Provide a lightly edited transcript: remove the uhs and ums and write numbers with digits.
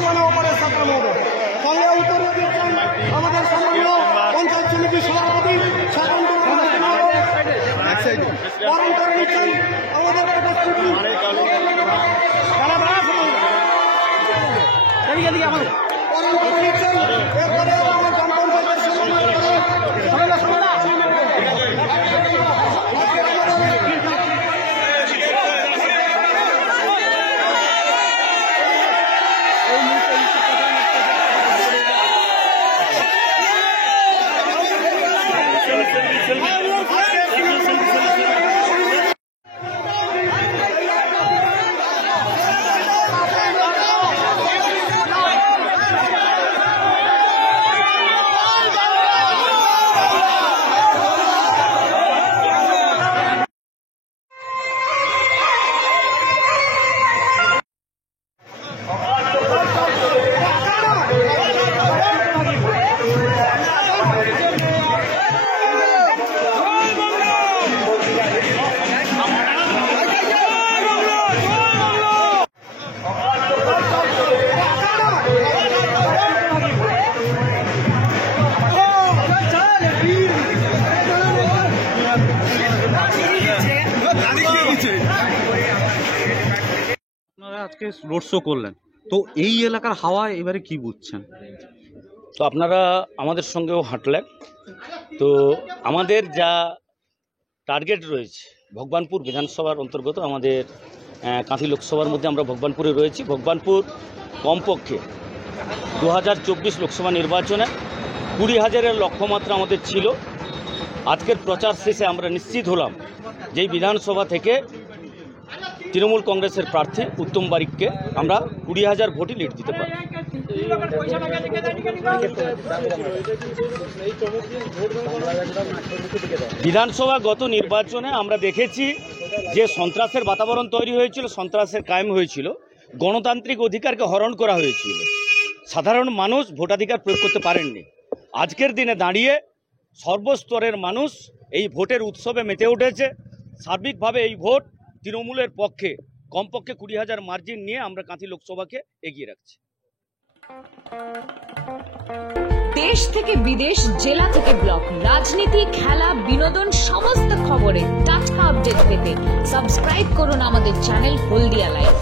সম্মানীয় অপরের ছাত্র মহোদয়, সঙ্গে উত্তরে দিয়েছেন আমাদের সম্মানীয় পঞ্চায়েত সমিতির সভাপতি বরণ করে নিচ্ছেন আমাদের উপস্থিতি বরণ করে নিচ্ছেন। এরপরে আমার গ্রাম পঞ্চায়েতের আজকে রোড শো করলেন, তো এই এলাকার হাওয়া এবারে কি বুঝছেন? তো আপনারা আমাদের সঙ্গেও হাঁটলেন, তো আমাদের যা টার্গেট রয়েছে ভগবানপুর বিধানসভার অন্তর্গত আমাদের কাঁথি লোকসভার মধ্যে আমরা ভগবানপুরে রয়েছি। ভগবানপুর কমপক্ষে 2024 লোকসভা নির্বাচনে 20,000-এর লক্ষ্যমাত্রা আমাদের ছিল। আজকের প্রচার শেষে আমরা নিশ্চিত হলাম যে বিধানসভা থেকে তৃণমূল কংগ্রেসের প্রার্থী উত্তম বারিককে আমরা 20,000 ভোটে লিড দিতে পারি। বিধানসভা গত নির্বাচনে আমরা দেখেছি যে সন্ত্রাসের বাতাবরণ তৈরি হয়েছিল, সন্ত্রাসের কায়েম হয়েছিল, গণতান্ত্রিক অধিকারকে হরণ করা হয়েছিল, সাধারণ মানুষ ভোটাধিকার প্রয়োগ করতে পারেননি। আজকের দিনে দাঁড়িয়ে সর্বস্তরের মানুষ এই ভোটের উৎসবে মেতে উঠেছে। সার্বিকভাবে এই ভোট তৃণমূলের পক্ষে কমপক্ষে 20,000 মার্জিন নিয়ে আমরা কাঁথি লোকসভাকে এগিয়ে রাখছি। দেশ থেকে বিদেশ, জেলা থেকে ব্লক, রাজনীতি, খেলা, বিনোদন সমস্ত খবরে টাটকা আপডেট পেতে সাবস্ক্রাইব করুন আমাদের চ্যানেল হলদিয়া লাইভ।